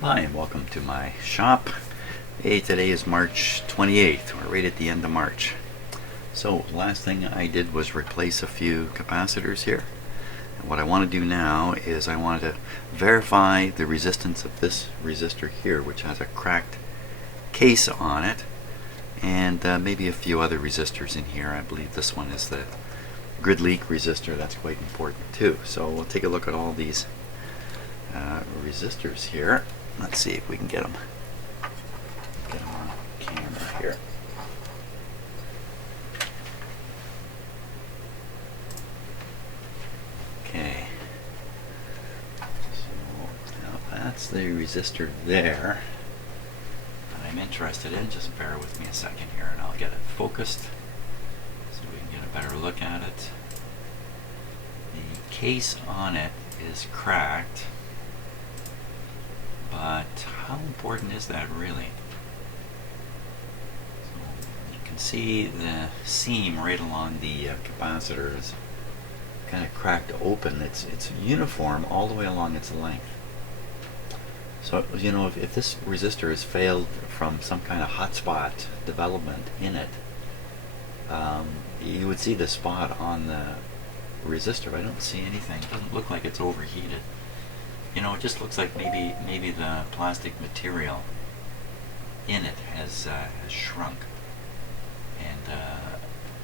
Hi, and welcome to my shop. Hey, today is March 28th. We're right at the end of March. So, last thing I did was replace a few capacitors here. And what I want to do now is I want to verify the resistance of this resistor here, which has a cracked case on it, and maybe a few other resistors in here. I believe this one is the grid leak resistor. That's quite important too. So we'll take a look at all these resistors here. Let's see if we can get them on camera here. Okay, so now that's the resistor there that I'm interested in. Just bear with me a second here and I'll get it focused so we can get a better look at it. The case on it is cracked, but how important is that really? So you can see the seam right along the capacitor is kind of cracked open. It's uniform all the way along its length. So you know, if this resistor has failed from some kind of hotspot development in it, you would see the spot on the resistor. I don't see anything. It doesn't look like it's overheated. You know, it just looks like maybe the plastic material in it has shrunk and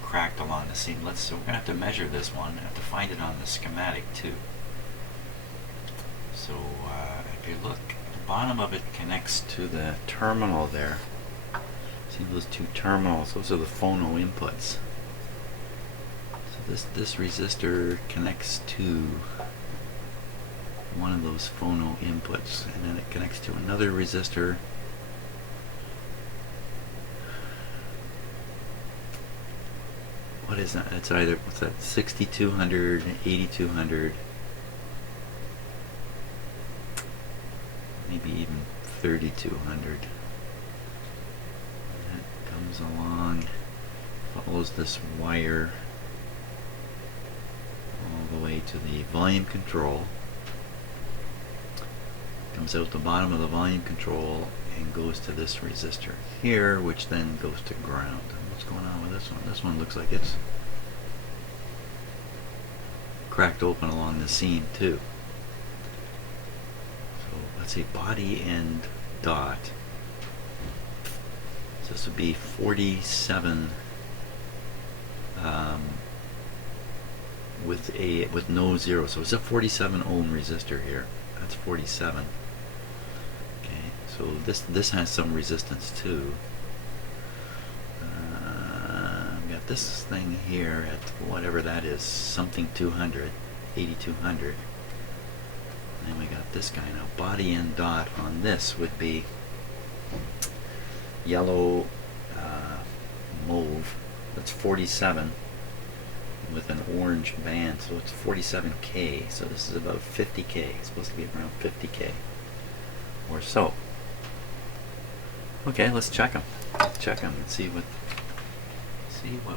cracked along the seam. So we're gonna have to measure this one. I have to find it on the schematic too. So if you look, the bottom of it connects to the terminal there. See those two terminals? Those are the phono inputs. So this resistor connects to one of those phono inputs, and then it connects to another resistor. What is that? It's either, what's that, 6200, 8200, maybe even 3200. That comes along, follows this wire all the way to the volume control. Comes out the bottom of the volume control and goes to this resistor here, which then goes to ground. What's going on with this one? This one looks like it's cracked open along the seam too. So let's see, body and dot. So this would be 47 with no zero. So it's a 47 ohm resistor here. That's 47. So this has some resistance too. I've got this thing here at whatever that is, something 200, 8200. And then we got this guy now. Body and dot on this would be yellow, mauve. That's 47 with an orange band, so it's 47K. So this is about 50K. It's supposed to be around 50K or so. Okay, let's check them. Check them and see what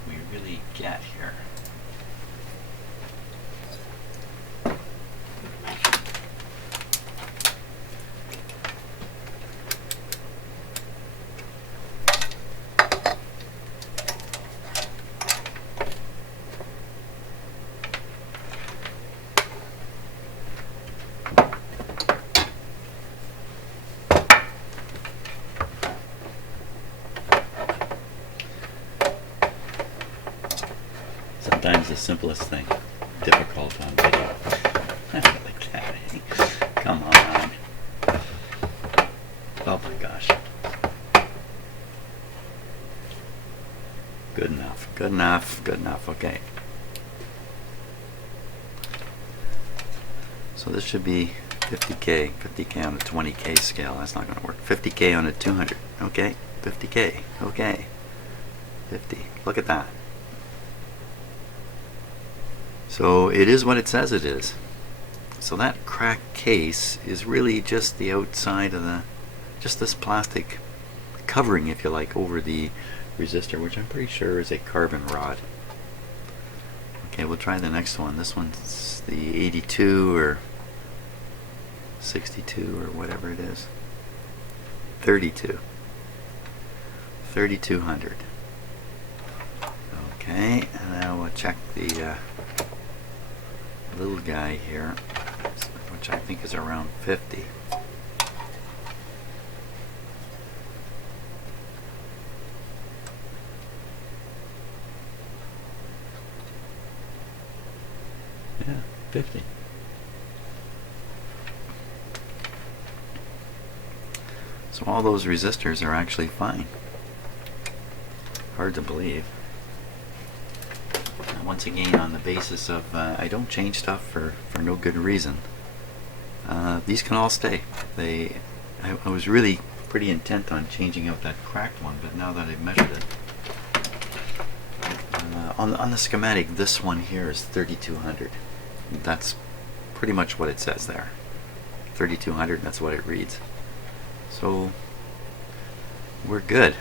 we really get here. Sometimes the simplest thing difficult on video. Like that, eh? Come on. Oh my gosh. Good enough. Good enough. Good enough. Okay. So this should be 50K. 50K on a 20K scale. That's not going to work. 50K on a 200. Okay. 50K. Okay. 50. Look at that. So it is what it says it is. So that cracked case is really just the outside of just this plastic covering, if you like, over the resistor, which I'm pretty sure is a carbon rod. Okay, we'll try the next one. This one's the 82 or 62 or whatever it is. 32. 3200. Okay, and now we'll check the little guy here, which I think is around 50. Yeah, 50. So all those resistors are actually fine. Hard to believe. Once again, on the basis of I don't change stuff for no good reason. These can all stay. I was really pretty intent on changing out that cracked one, but now that I've measured it, on the schematic, this one here is 3200. That's pretty much what it says there. 3200. That's what it reads. So we're good.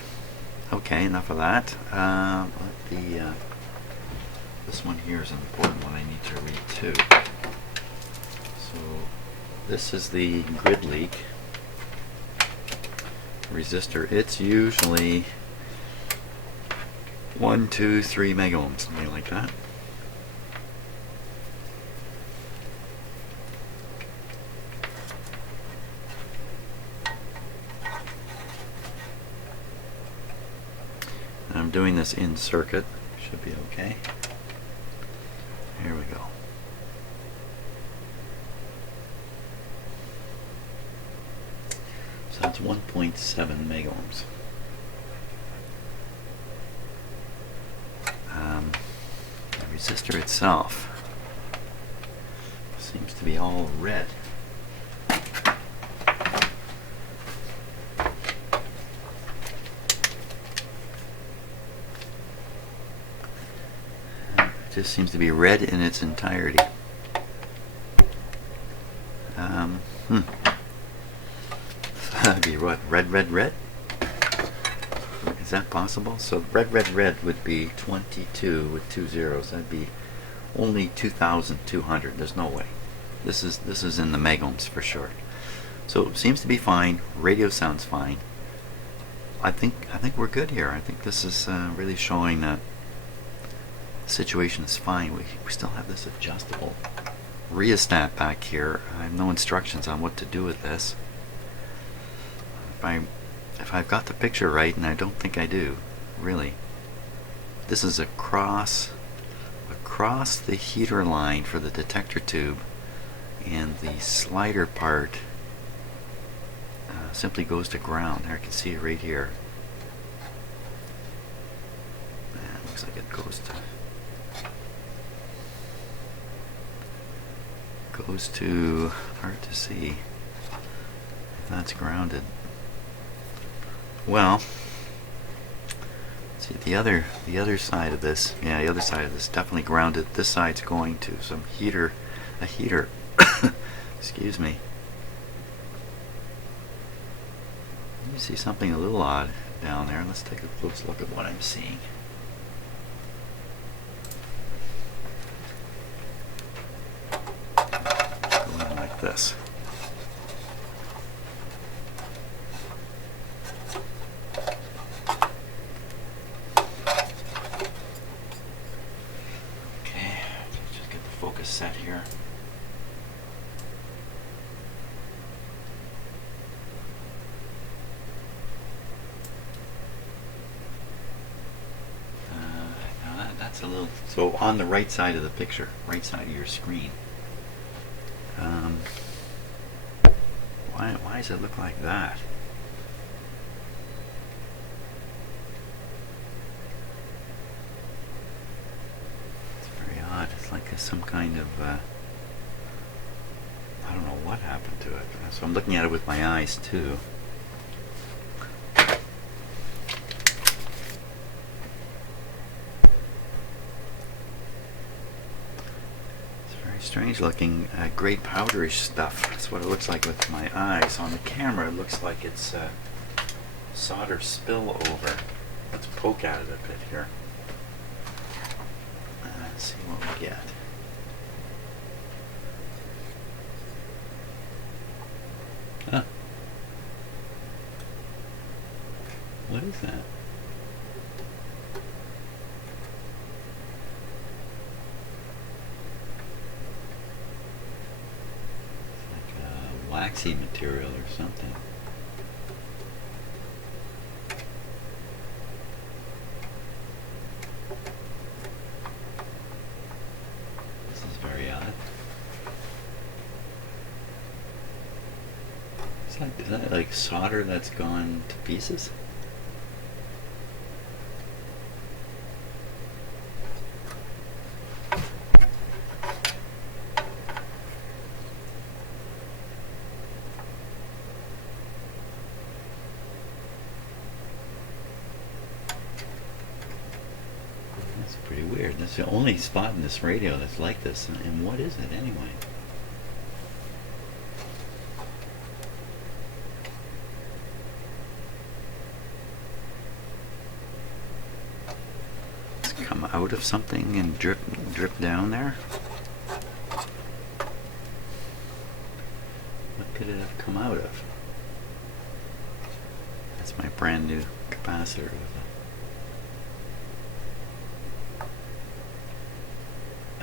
Okay, enough of that. This one here is an important one I need to read too. So this is the grid leak resistor. It's usually 1, 2, 3 megohms, something like that. I'm doing this in circuit. Should be okay. Here we go. So that's 1.7 megohms. The resistor itself seems to be all red. Just seems to be red in its entirety. That'd be what? Red, red, red? Is that possible? So red, red, red would be 22 with 2 zeros. That'd be only 2,200. There's no way. This is in the megohms for sure. So it seems to be fine. Radio sounds fine. I think we're good here. I think this is really showing that the situation is fine. We still have this adjustable rheostat back here. I have no instructions on what to do with this. If I've got the picture right, and I don't think I do, really. This is across the heater line for the detector tube, and the slider part simply goes to ground. There, I can see it right here. And it looks like it goes to hard to see if that's grounded. Well, see the other side of this. Yeah, the other side of this definitely grounded. This side's going to some heater, a heater. Excuse me. You see something a little odd down there. Let's take a close look at what I'm seeing. Going like this. Okay, just get the focus set here. That's a little, so on the right side of the picture, right side of your screen. Why does it look like that? It's very odd. It's like some kind of I don't know what happened to it. So I'm looking at it with my eyes too. Strange looking gray powderish stuff. That's what it looks like with my eyes. On the camera it looks like it's solder spillover. Let's poke at it a bit here. Let's see what we get. Huh. What is that? It's like a waxy material or something. This is very odd. Is that like solder that's gone to pieces? That's pretty weird. That's the only spot in this radio that's like this. And what is it anyway? Come out of something and drip down there? What could it have come out of? That's my brand new capacitor.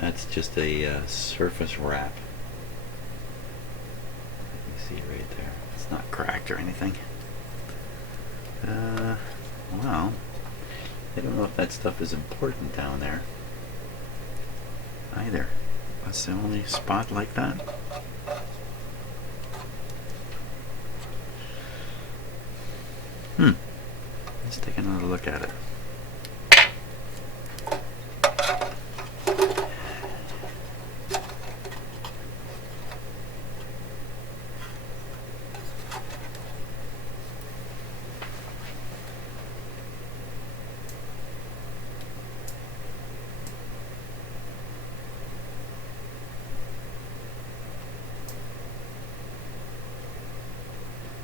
That's just a surface wrap. You see it right there. It's not cracked or anything. Well, I don't know if that stuff is important down there either. That's the only spot like that. Let's take another look at it.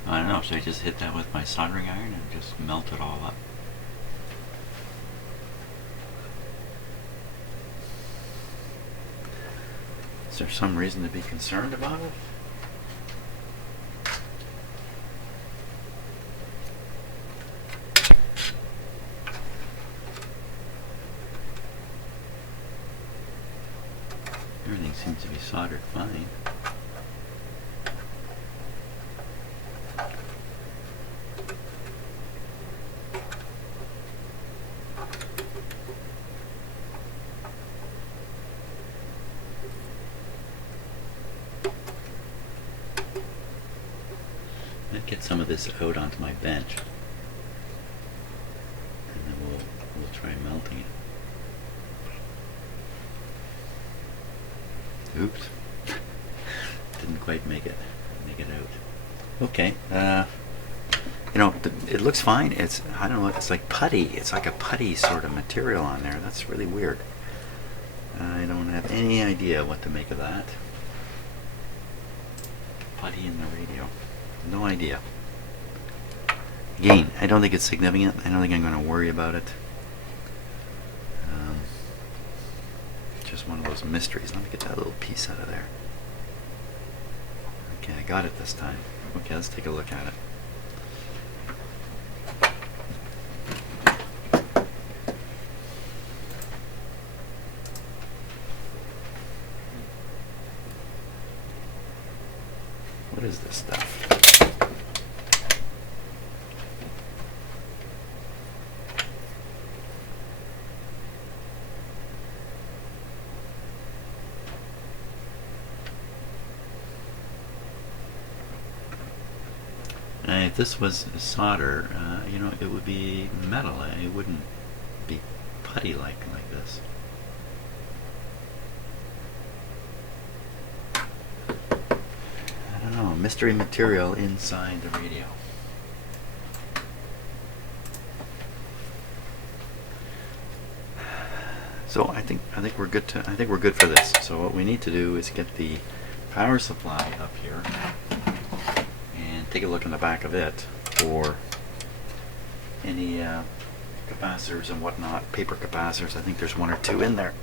I don't know, so I just hit that with my soldering iron and just melt it all up. Is there some reason to be concerned about it? Everything seems to be soldered fine. I'd get some of this out onto my bench, and then we'll try melting it. Oops, didn't quite make it out. Okay, you know, it looks fine. It's, I don't know, it's like putty. It's like a putty sort of material on there. That's really weird. I don't have any idea what to make of that. Putty in the radio. No idea. Again, I don't think it's significant. I don't think I'm going to worry about it. Just one of those mysteries. Let me get that little piece out of there. Okay, I got it this time. Okay, let's take a look at it. What is this stuff? If this was solder, you know, it would be metal. It wouldn't be putty like this. I don't know. Mystery material inside the radio. So I think we're good to. I think we're good for this. So what we need to do is get the power supply up here. Take a look in the back of it for any capacitors and whatnot, paper capacitors. I think there's one or two in there.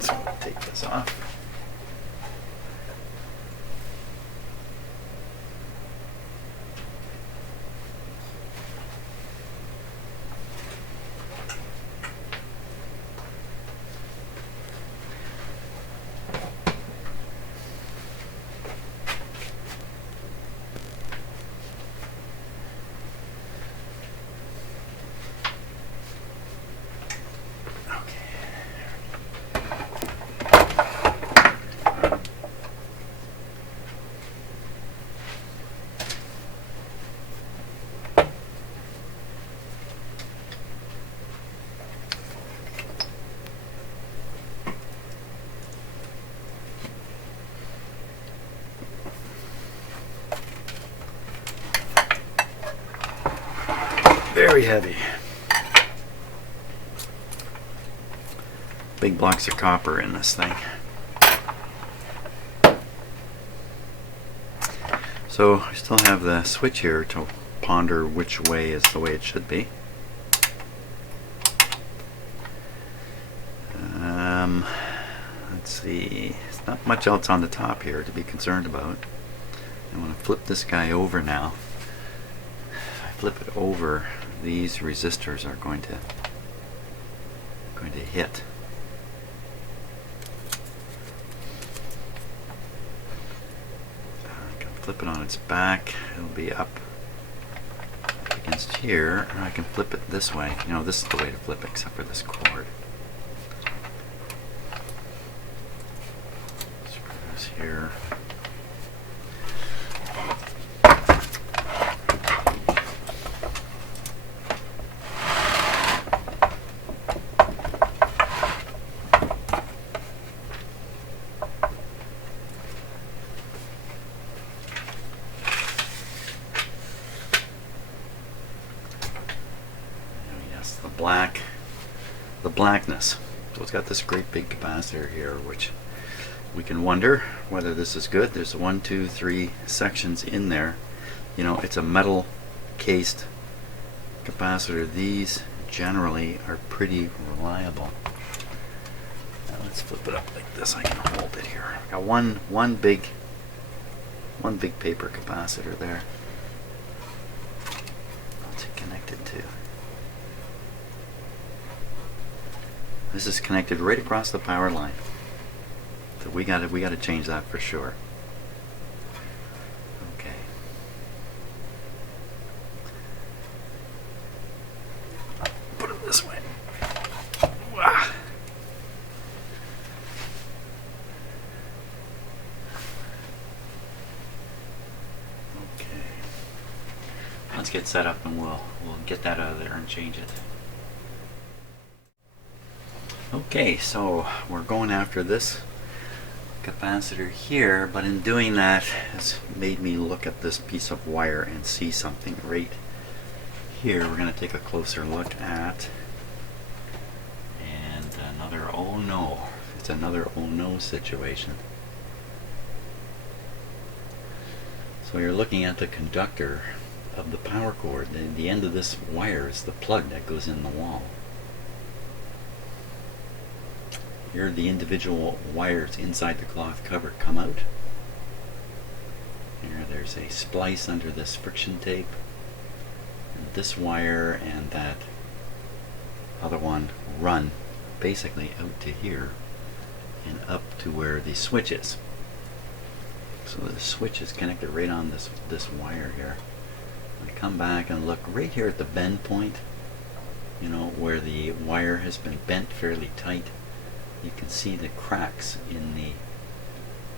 So we'll take this off. very heavy. Big blocks of copper in this thing. So I still have the switch here to ponder which way is the way it should be. Let's see, there's not much else on the top here to be concerned about. I want to flip this guy over now. If I flip it over, these resistors are going to hit. I can flip it on its back. It'll be up against here, and I can flip it this way. You know, this is the way to flip it, except for this cord. Screws here. The blackness. So it's got this great big capacitor here, which we can wonder whether this is good. There's 1, 2, 3 sections in there. You know, it's a metal cased capacitor. These generally are pretty reliable. Now let's flip it up like this. I can hold it here. I got one big paper capacitor there. What's it connected to? This is connected right across the power line. So we gotta change that for sure. Okay. Put it this way. Wah. Okay. Let's get set up and we'll get that out of there and change it. Okay, so we're going after this capacitor here, but in doing that, it's made me look at this piece of wire and see something right here. We're going to take a closer look at, and another oh no. It's another oh no situation. So you're looking at the conductor of the power cord. The end of this wire is the plug that goes in the wall. Here the individual wires inside the cloth cover come out. Here there's a splice under this friction tape. And this wire and that other one run basically out to here and up to where the switch is. So the switch is connected right on this wire here. I come back and look right here at the bend point, you know, where the wire has been bent fairly tight. You can see the cracks in the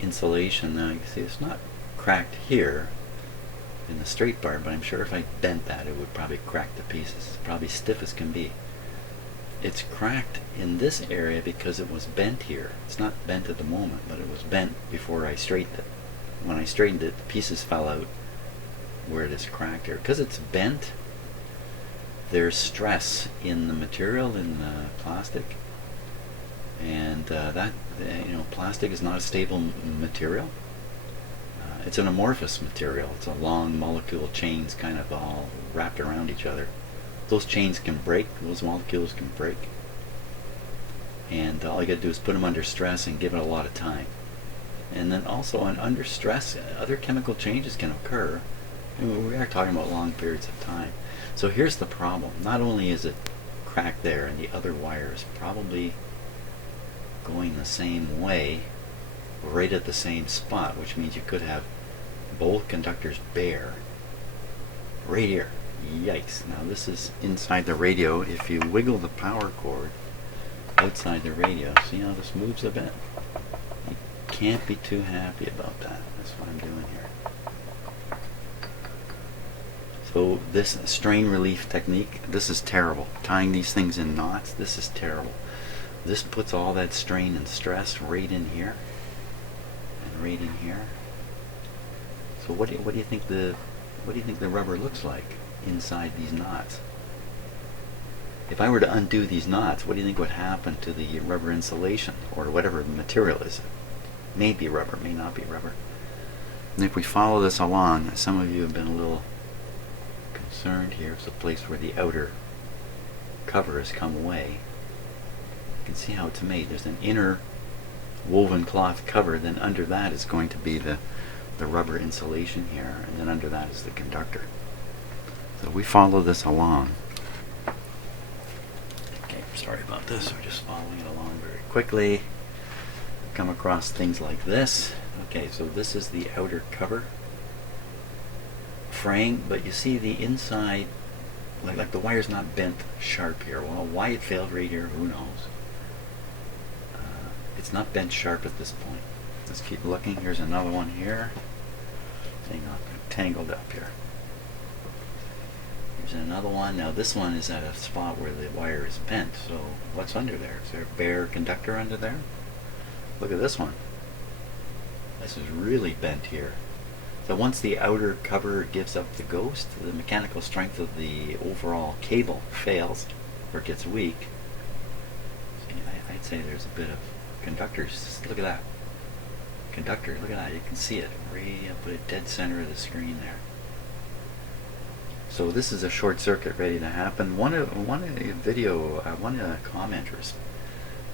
insulation. Now you can see it's not cracked here in the straight bar, but I'm sure if I bent that it would probably crack to pieces. It's probably stiff as can be. It's cracked in this area because it was bent here. It's not bent at the moment, but it was bent before I straightened it. When I straightened it, the pieces fell out where it is cracked here. Because it's bent, there's stress in the material, in the plastic. And plastic is not a stable material. It's an amorphous material. It's a long molecule chains kind of all wrapped around each other. Those chains can break. Those molecules can break. And all you got to do is put them under stress and give it a lot of time. And then also under stress, other chemical changes can occur. And we are talking about long periods of time. So here's the problem. Not only is it cracked there, and the other wire is probably going the same way right at the same spot, which means you could have both conductors bare right here. Yikes. Now this is inside the radio. If you wiggle the power cord outside the radio, see how this moves a bit? You can't be too happy about that. That's what I'm doing here. So this strain relief technique, this is terrible. Tying these things in knots, this is terrible. This puts all that strain and stress right in here and right in here. So what do you think the rubber looks like inside these knots? If I were to undo these knots, what do you think would happen to the rubber insulation, or whatever the material is? It may be rubber, may not be rubber. And if we follow this along, some of you have been a little concerned here. It's a place where the outer cover has come away. You can see how it's made. There's an inner woven cloth cover, then under that is going to be the rubber insulation here, and then under that is the conductor. So we follow this along. Okay, sorry about this. We're just following it along very quickly. Come across things like this. Okay, so this is the outer cover frame, but you see the inside, like the wire's not bent sharp here. Well, why it failed right here, who knows? It's not bent sharp at this point. Let's keep looking. Here's another one here. Hang on, I'm tangled up here. Here's another one. Now this one is at a spot where the wire is bent, so what's under there? Is there a bare conductor under there? Look at this one. This is really bent here. So once the outer cover gives up the ghost, the mechanical strength of the overall cable fails, or gets weak. See, I'd say there's a bit of conductors. Just look at that. Conductor, look at that. You can see it right up at the dead center of the screen there. So this is a short circuit ready to happen. One of the commenters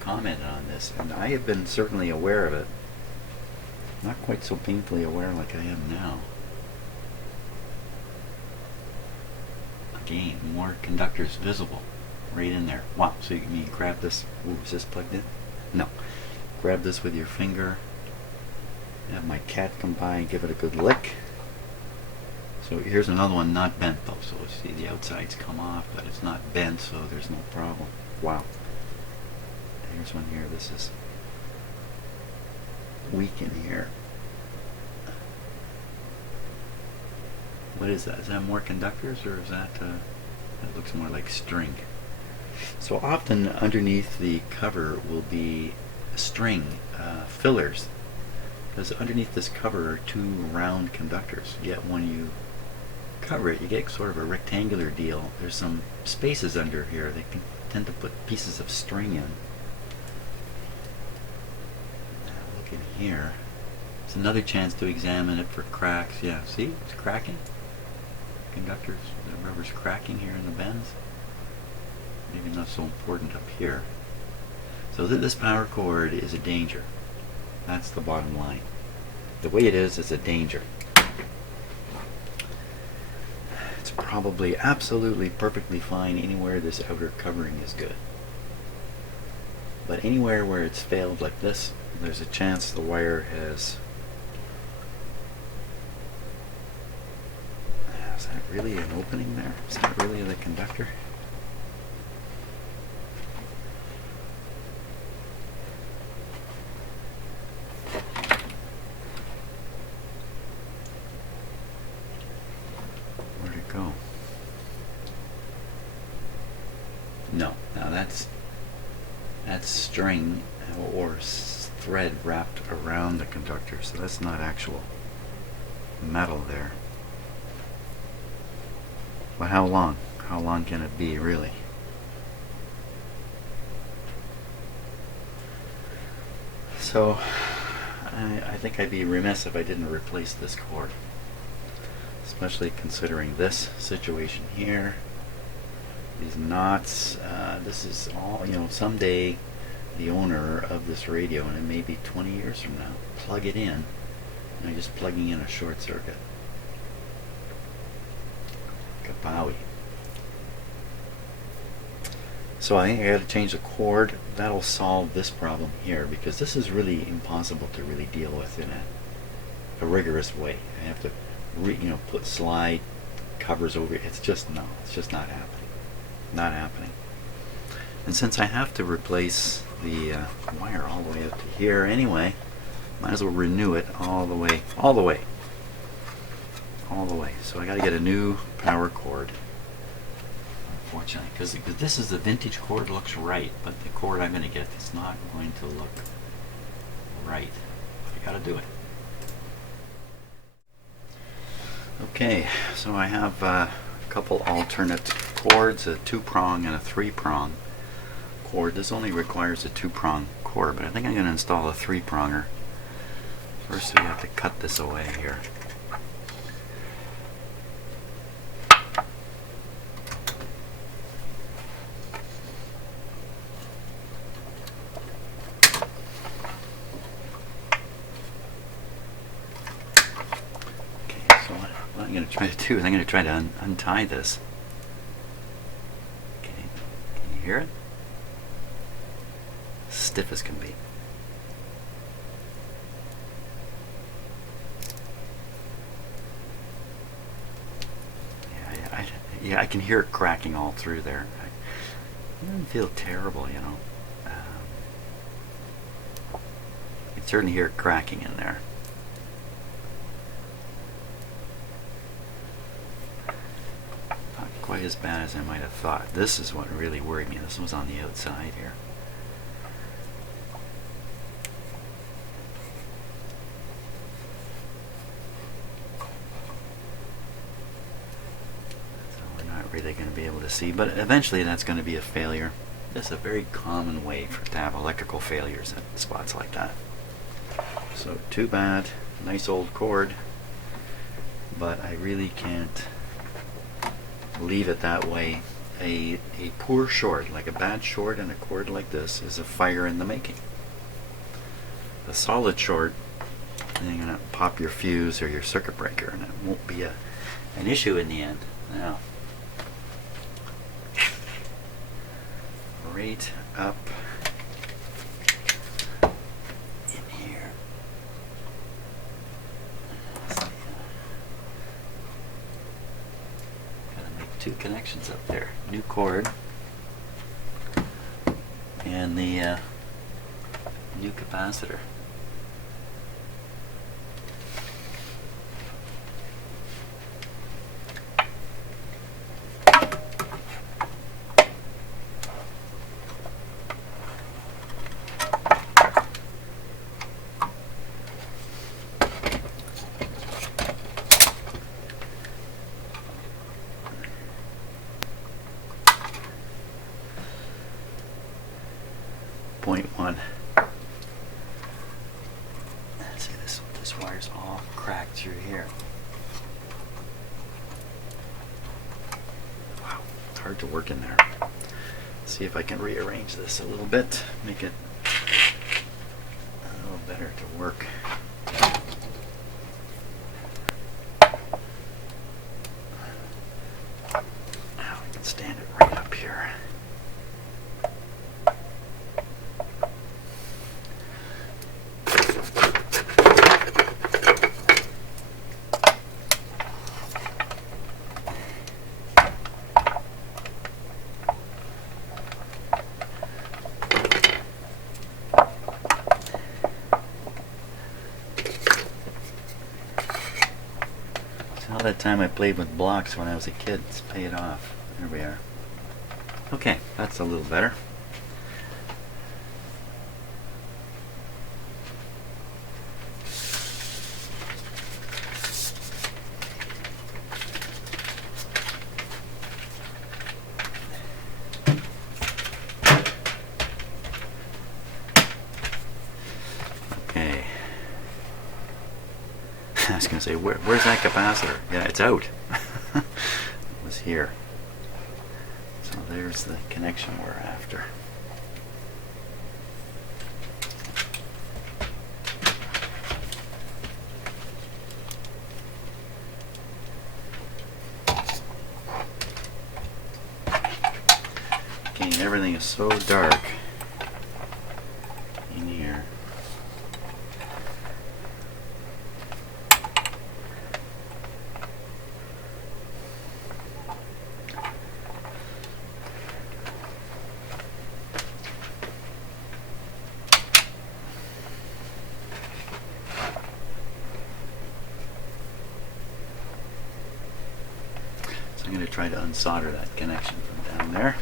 commented on this, and I have been certainly aware of it. Not quite so painfully aware like I am now. Again, more conductors visible right in there. Wow, so you can grab this. Ooh, is this plugged in? No. Grab this with your finger. Have my cat come by and give it a good lick. So here's another one not bent though. So see the outsides come off, but it's not bent, so there's no problem. Wow. Here's one here. This is weak in here. What is that? Is that more conductors, or is that that looks more like string? So often underneath the cover will be string fillers, because underneath this cover are two round conductors. Yet when you cover it, you get sort of a rectangular deal. There's some spaces under here. They can tend to put pieces of string in. Look in here. It's another chance to examine it for cracks. Yeah, see, it's cracking. Conductors, the rubber's cracking here in the bends. Maybe not so important up here. So this power cord is a danger. That's the bottom line. The way it is a danger. It's probably absolutely perfectly fine anywhere this outer covering is good. But anywhere where it's failed like this, there's a chance the wire has... Is that really an opening there? Is that really the conductor? Where'd it go? No. Now that's string or thread wrapped around the conductor, so that's not actual metal there. But how long? How long can it be, really? So, I think I'd be remiss if I didn't replace this cord. Especially considering this situation here. These knots, this is all, someday the owner of this radio, and it may be 20 years from now, plug it in, and I'm just plugging in a short circuit. Kapowie. So I think I got to change the cord. That'll solve this problem here, because this is really impossible to really deal with in a rigorous way. I have to put slide covers over it. It's just not happening. Not happening. And since I have to replace the wire all the way up to here anyway, might as well renew it all the way. So I got to get a new power cord, unfortunately, because this is the vintage cord. Looks right, but the cord I'm going to get is not going to look right. I got to do it. Okay, so I have a couple alternate cords, a 2-prong and a 3-prong cord. This only requires a 2-prong cord, but I think I'm going to install a 3-pronger. First we have to cut this away here. What I'm going to try to do is I'm going to try to untie this. Okay, can you hear it? Stiff as can be. Yeah, I can hear it cracking all through there. It doesn't feel terrible, you know. You can certainly hear it cracking in there. Quite as bad as I might have thought. This is what really worried me. This was on the outside here. So we're not really going to be able to see, but eventually that's going to be a failure. This is a very common way to have electrical failures at spots like that. So too bad. Nice old cord, but I really can't leave it that way. A poor short, like a bad short and a cord like this, is a fire in the making. A solid short, then you're going to pop your fuse or your circuit breaker, and it won't be an issue in the end. Now, right up in here. Two connections up there. New cord and the new capacitor. .1. See, this wire's all cracked through here. Wow, it's hard to work in there. See if I can rearrange this a little bit, make it a little better to work. Now I can stand it right up here. All that time I played with blocks when I was a kid, it's paid off. There we are. Okay, that's a little better. Okay. I was going to say, where's that capacitor? Yeah, it's out. It was here. So there's the connection we're after. Okay, everything is so dark in here. So I'm going to try to unsolder that connection from down there.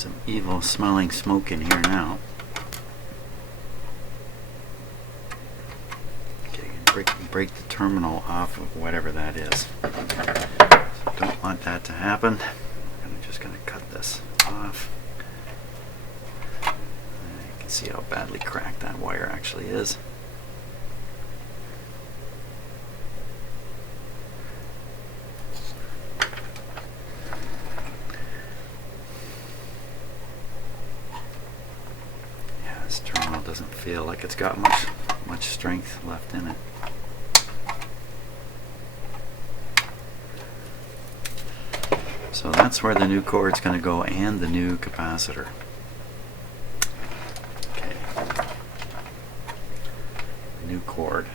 some evil smelling smoke in here now. Okay, break the terminal off of whatever that is. So don't want that to happen. I'm just going to cut this off. You can see how badly cracked that wire actually is. This terminal doesn't feel like it's got much strength left in it. So that's where the new cord's going to go, and the new capacitor. Okay. New cord.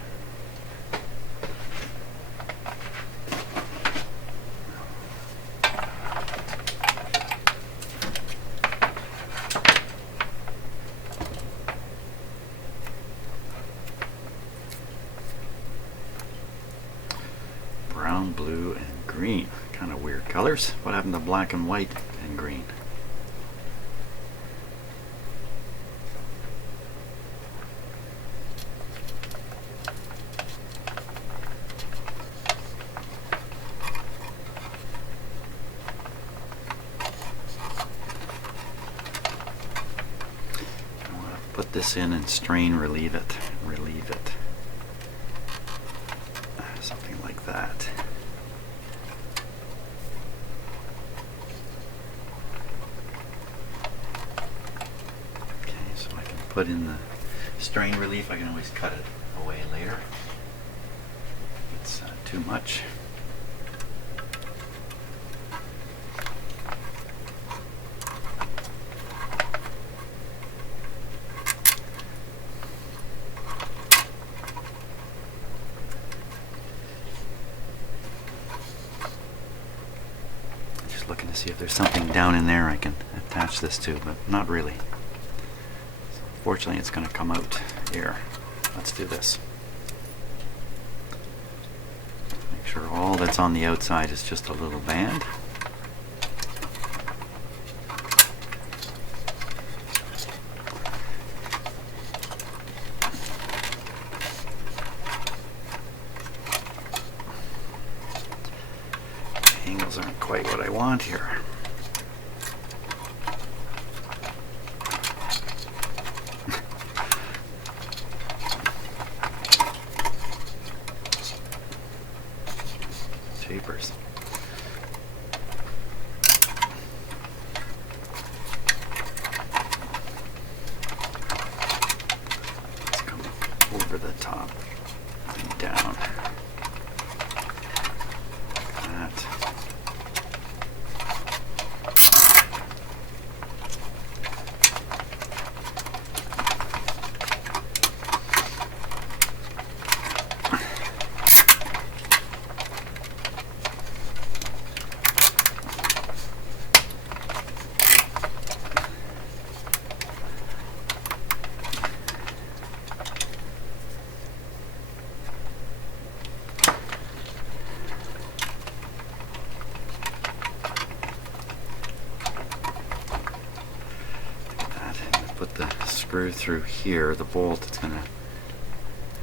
Brown, blue, and green. Kind of weird colors. What happened to black and white and green? I want to put this in and strain relieve it. Something like that. Put in the strain relief. I can always cut it away later. It's too much. Just looking to see if there's something down in there I can attach this to, but not really. Fortunately, it's going to come out here. Let's do this. Make sure all that's on the outside is just a little band. The angles aren't quite what I want here. Papers. Let's come over the top and down. That. Put the screw through here, the bolt, it's going to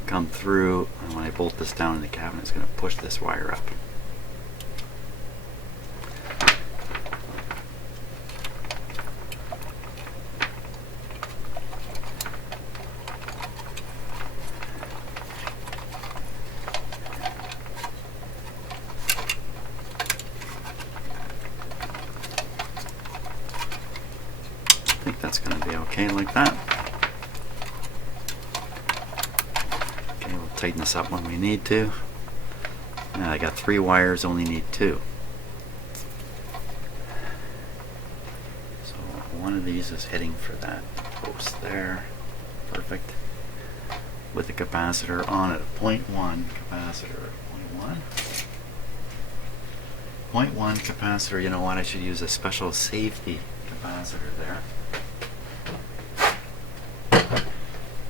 come through, and when I bolt this down in the cabinet, it's going to push this wire up. I think that's going to be okay like that. Okay, we'll tighten this up when we need to. Now I got 3 wires, only need 2. So one of these is heading for that post there. Perfect. With the capacitor on it, 0.1 capacitor. 0.1 capacitor. You know what? I should use a special safety capacitor there,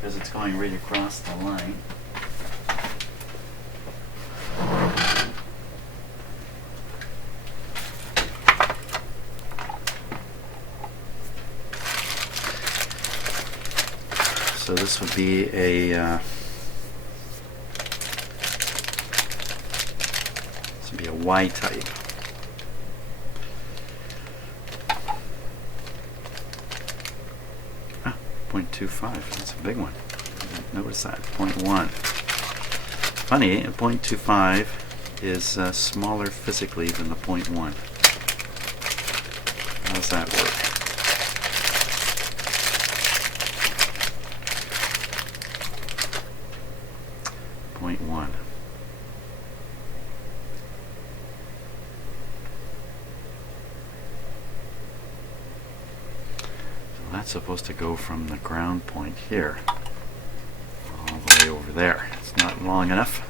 because it's going right across the line. So this would be a Y type. Ah, 0.25. That's a big one. Notice that. 0.1. Funny, 0.25 is smaller physically than the 0.1. How does that work? Point 0.1. So that's supposed to go from the ground point here all the way over there. It's not long enough.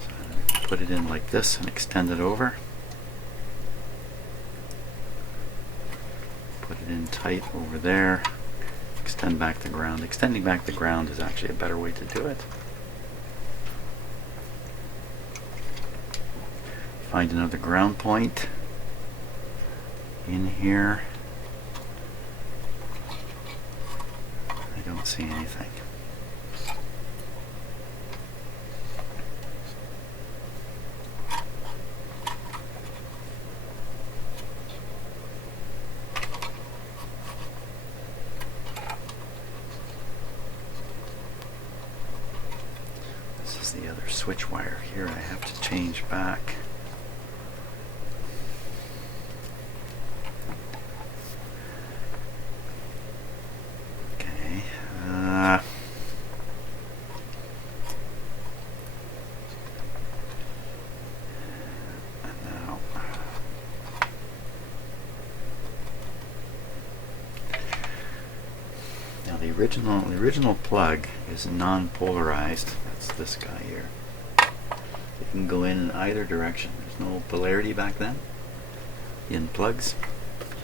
So I'm going to put it in like this and extend it over. Put it in tight over there. Extend back the ground. Extending back the ground is actually a better way to do it. Find another ground point in here. I don't see anything. This is the other switch wire here. I have to change back. The original plug is non-polarized. That's this guy here. It can go in either direction. There's no polarity back then in plugs.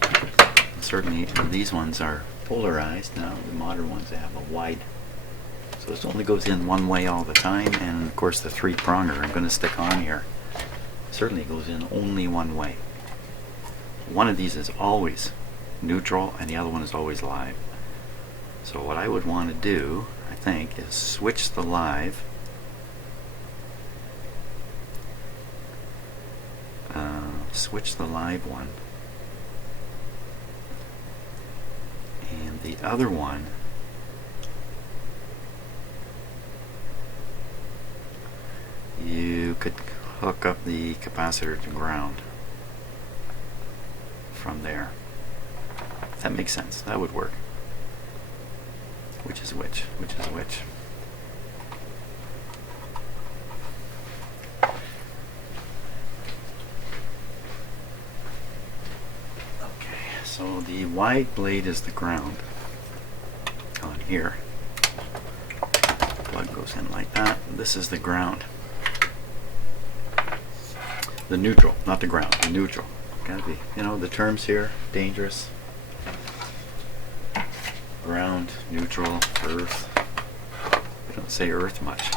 And certainly these ones are polarized now. The modern ones, they have a wide. So this only goes in one way all the time. And of course the three-pronger I'm going to stick on here certainly goes in only one way. One of these is always neutral and the other one is always live. So what I would want to do, I think, is switch the live one, and the other one you could hook up the capacitor to ground from there. If that makes sense. That would work. Which is which? Which is which? Okay, so the wide blade is the ground on here. The plug goes in like that. This is the ground. The neutral, not the ground, the neutral. Gotta be, you know, the terms here, dangerous. Ground, neutral, earth. We don't say earth much.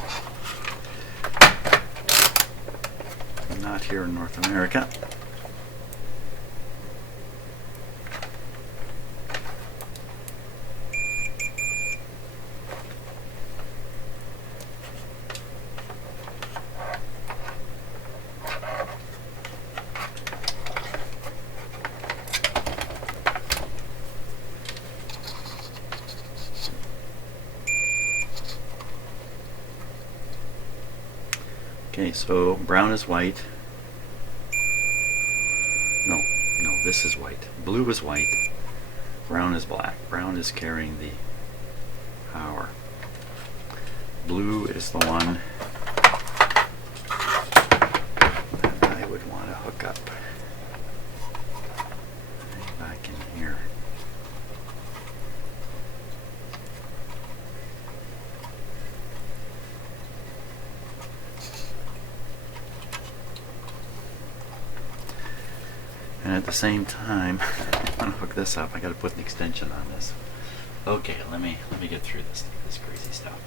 Not here in North America. Okay, so brown is white. No, this is white. Blue is white. Brown is black. Brown is carrying the power. Blue is the one that I would want to hook up. Back in here. And at the same time, I want to hook this up. I got to put an extension on this. Okay, let me get through this crazy stuff.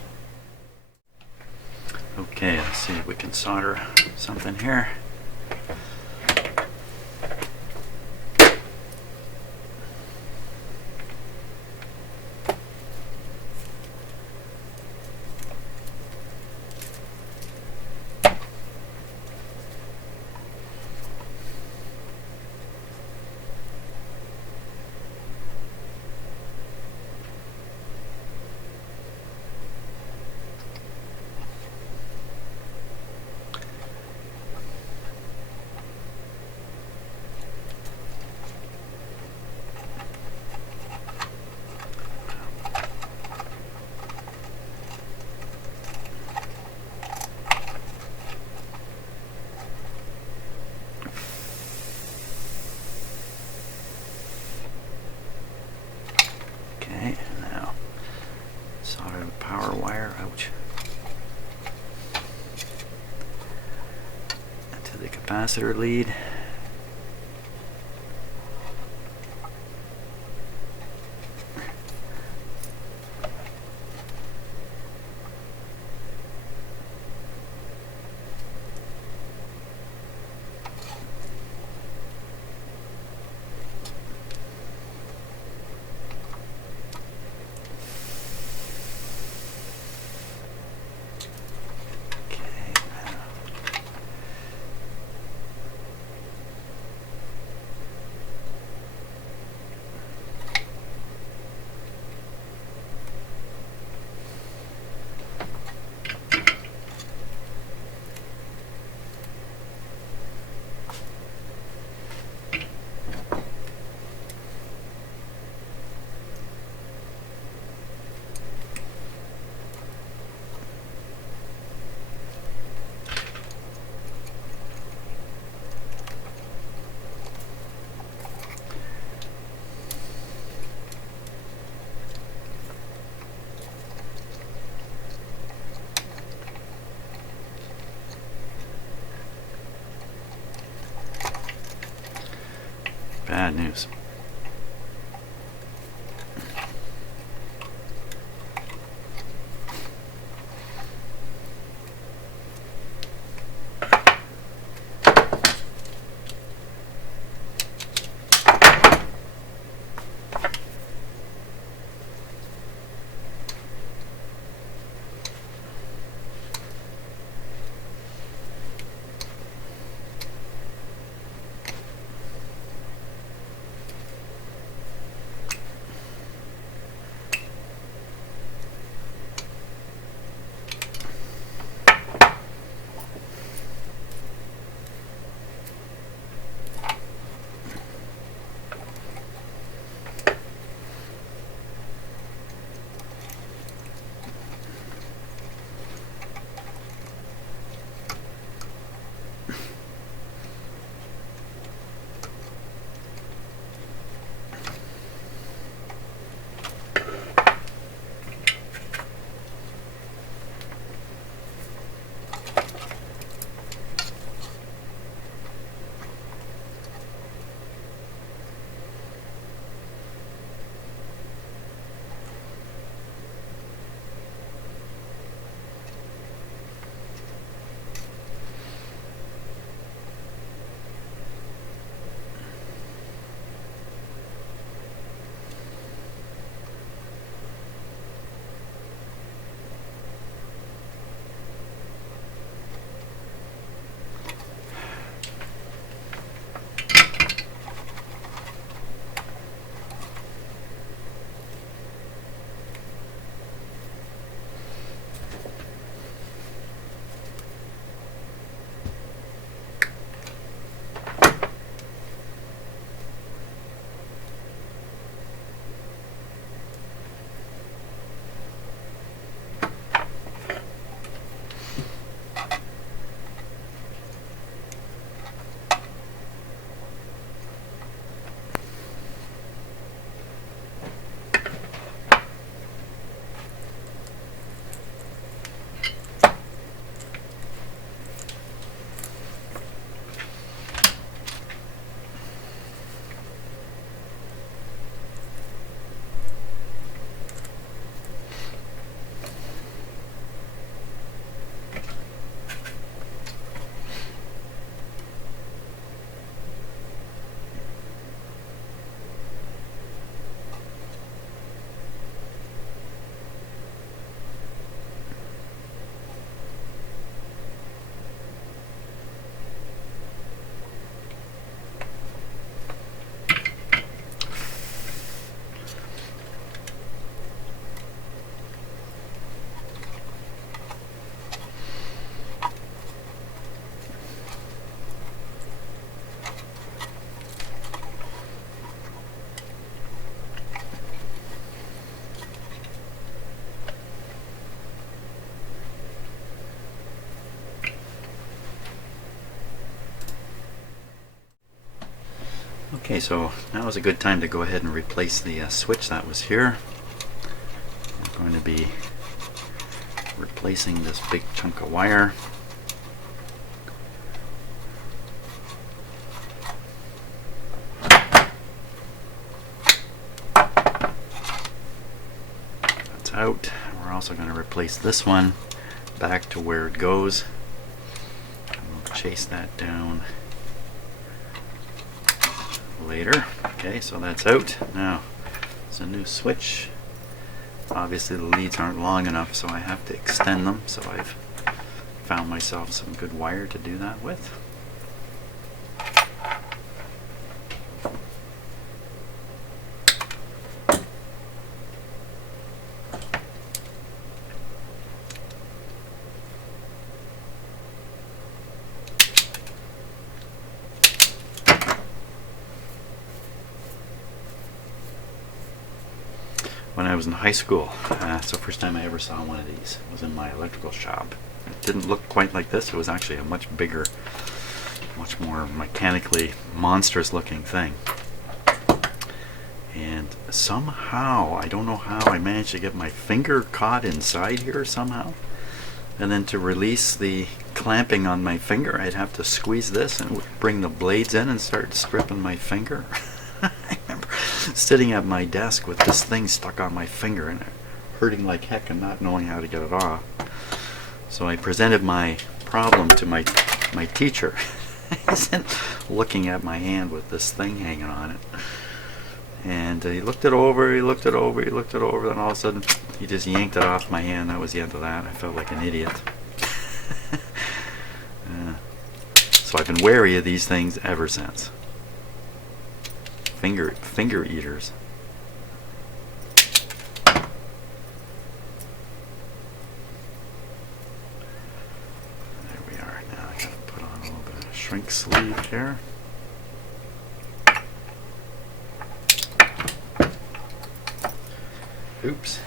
Okay, let's see if we can solder something here. Okay, now solder the power wire out to the capacitor lead. Bad news. Okay, so now is a good time to go ahead and replace the switch that was here. going to be replacing this big chunk of wire. That's out. We're also going to replace this one back to where it goes. We'll chase that down later. Okay, so that's out. Now it's a new switch. Obviously the leads aren't long enough, so I have to extend them. So I've found myself some good wire to do that with. When I was in high school, it's the first time I ever saw one of these. It was in my electrical shop. It didn't look quite like this. It was actually a much bigger, much more mechanically monstrous looking thing. And somehow, I don't know how, I managed to get my finger caught inside here somehow. And then to release the clamping on my finger, I'd have to squeeze this and bring the blades in and start stripping my finger. I remember sitting at my desk with this thing stuck on my finger and hurting like heck and not knowing how to get it off. So I presented my problem to my teacher. He's looking at my hand with this thing hanging on it. And he looked it over, he looked it over, he looked it over, and all of a sudden he just yanked it off my hand. That was the end of that. I felt like an idiot. So I've been wary of these things ever since. Finger eaters. There we are. Now I gotta put on a little bit of shrink sleeve here. Oops.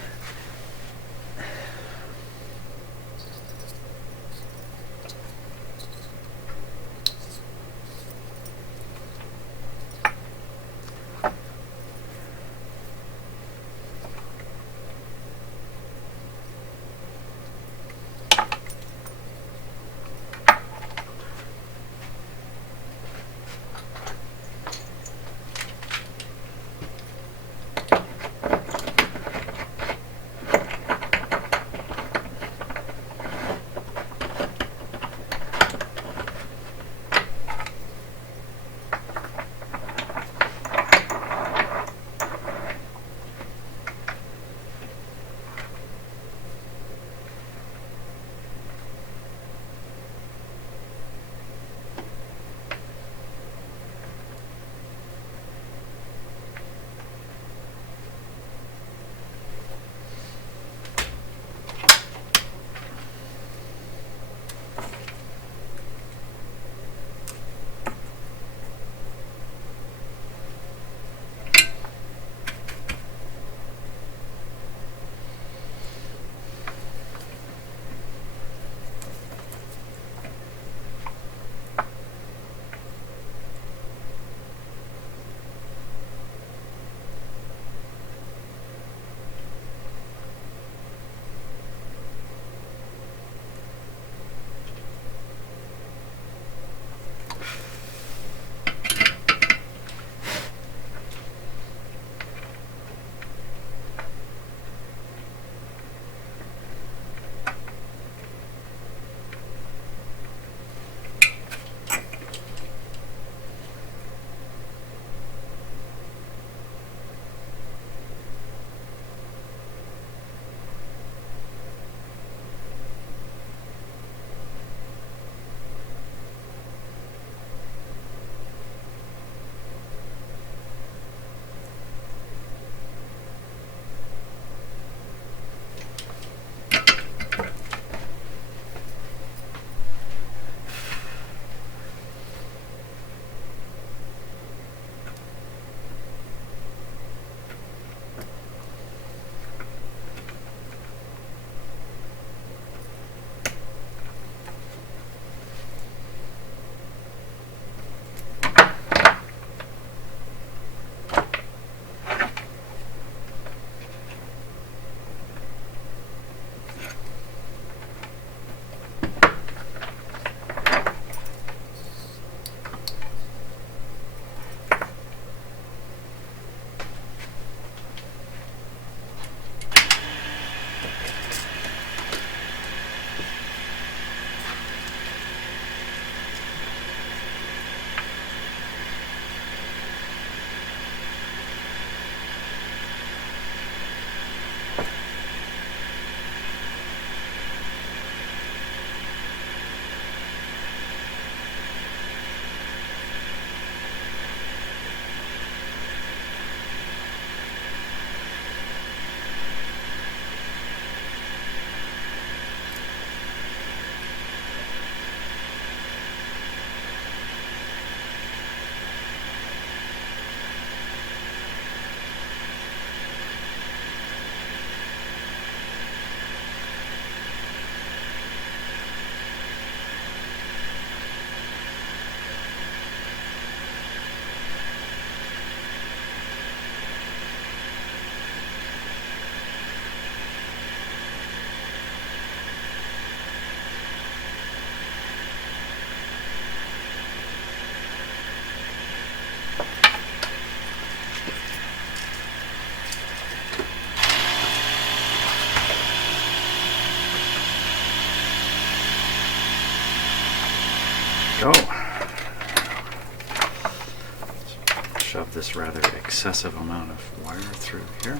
shove this rather excessive amount of wire through here.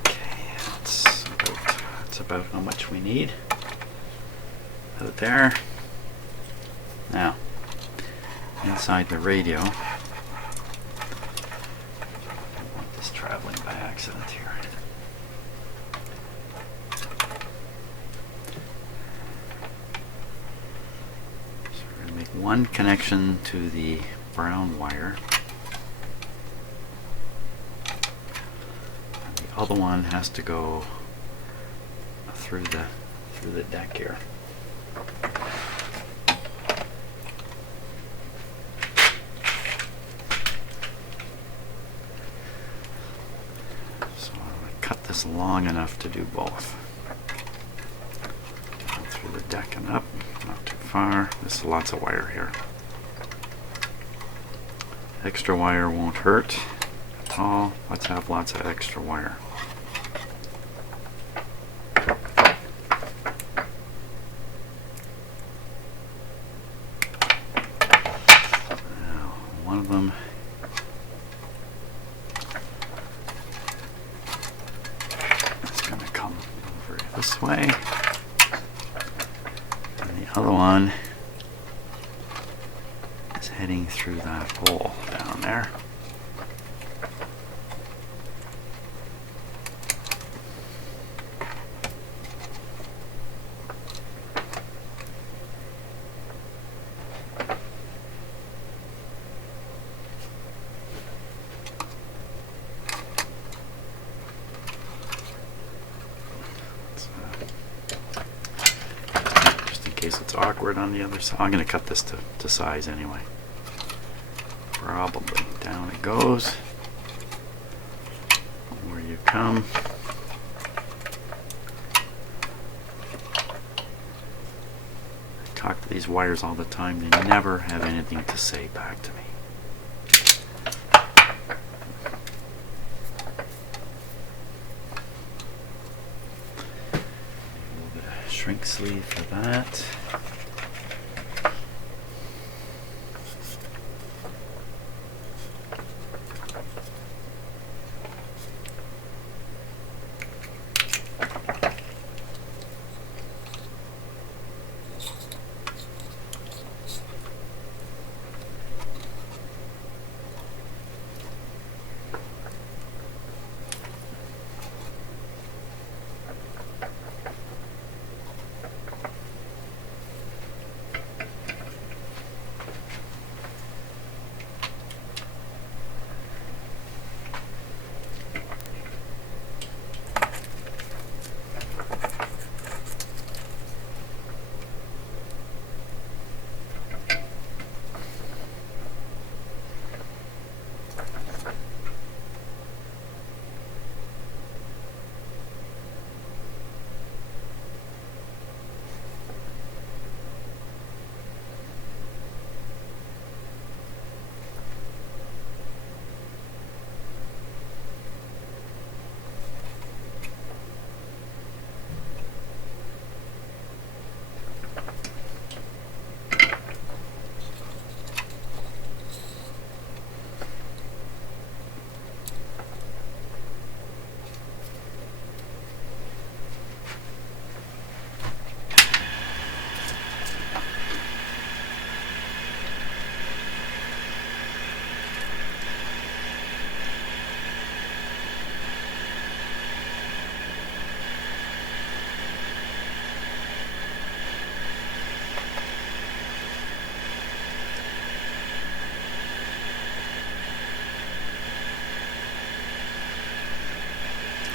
Okay, that's about how much we need. Out there. Now, inside the radio, I don't want this traveling by accident here. So we're going to make one connection to the brown wire. And the other one has to go through the deck here. Long enough to do both. Down through the deck and up, not too far. There's lots of wire here. Extra wire won't hurt at all. Let's have lots of extra wire. Now, one of them this way, and the other one is heading through that hole down there. It's awkward on the other side. I'm going to cut this to size anyway. Probably down it goes. Where you come. I talk to these wires all the time. They never have anything to say back to me. Shrink sleeve for that.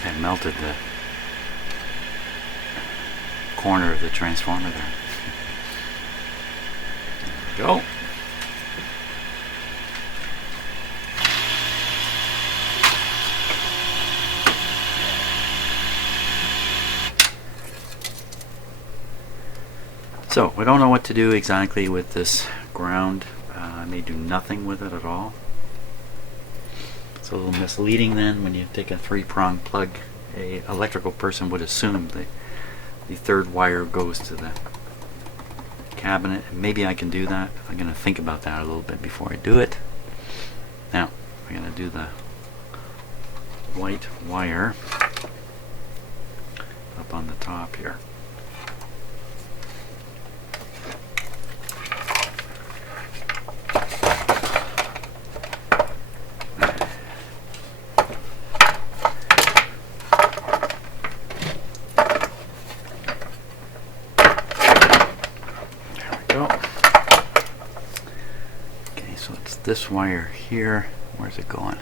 I melted the corner of the transformer there. There we go. So we don't know what to do exactly with this ground. I may do nothing with it at all. It's a little misleading then when you take a 3-prong plug. A electrical person would assume that the third wire goes to the cabinet. Maybe I can do that. I'm going to think about that a little bit before I do it. Now, I'm going to do the white wire up on the top here. This wire here, where's it going?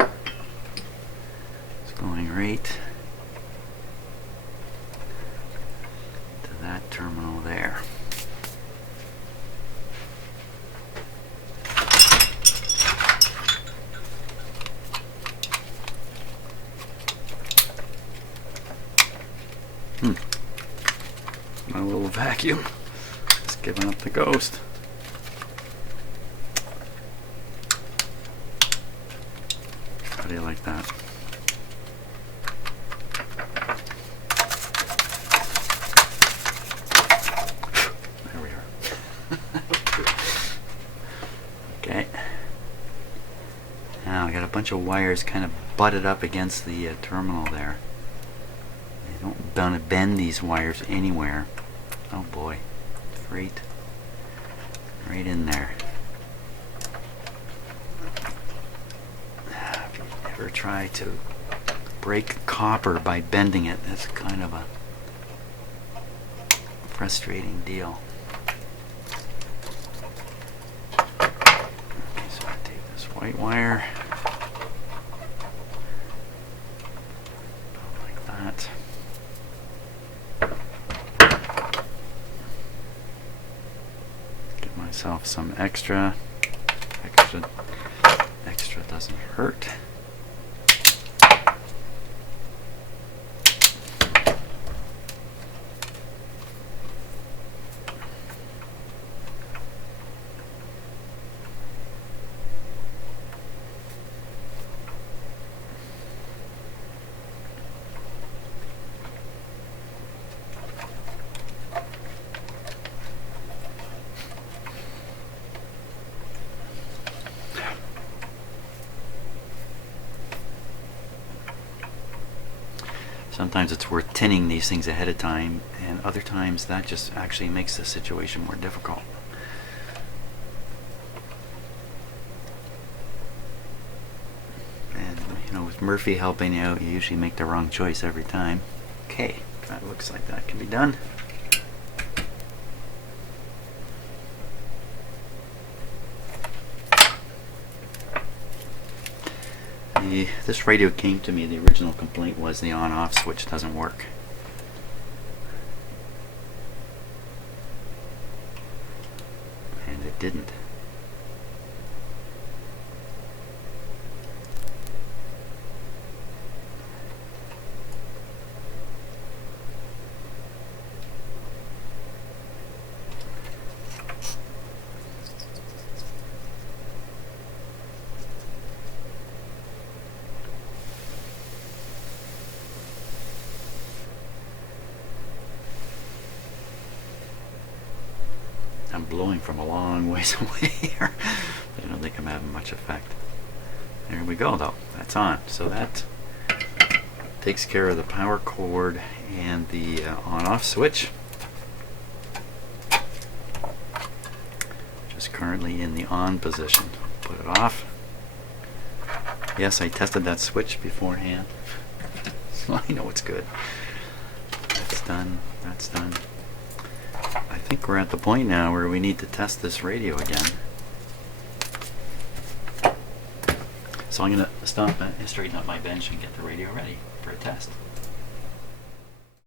It's going right to that terminal there. My little vacuum is giving up the ghost. How do you like that? There we are. Okay. Now I got a bunch of wires kind of butted up against the terminal there. I don't want to bend these wires anywhere. Oh boy, right in there. If you ever try to break copper by bending it, that's kind of a frustrating deal. Okay, so I take this white wire, like that. Myself some extra doesn't hurt. Sometimes it's worth tinning these things ahead of time, and other times that just actually makes the situation more difficult. And you know, with Murphy helping you out, you usually make the wrong choice every time. Okay, that looks like that can be done. This radio came to me, the original complaint was the on-off switch doesn't work. And it didn't. I'm blowing from a long ways away here. I don't think I'm having much effect. There we go though, that's on. So that takes care of the power cord and the on-off switch. Just currently in the on position. Put it off. Yes, I tested that switch beforehand, so I know it's good. That's done, that's done. I think we're at the point now where we need to test this radio again. So I'm going to stop and straighten up my bench and get the radio ready for a test.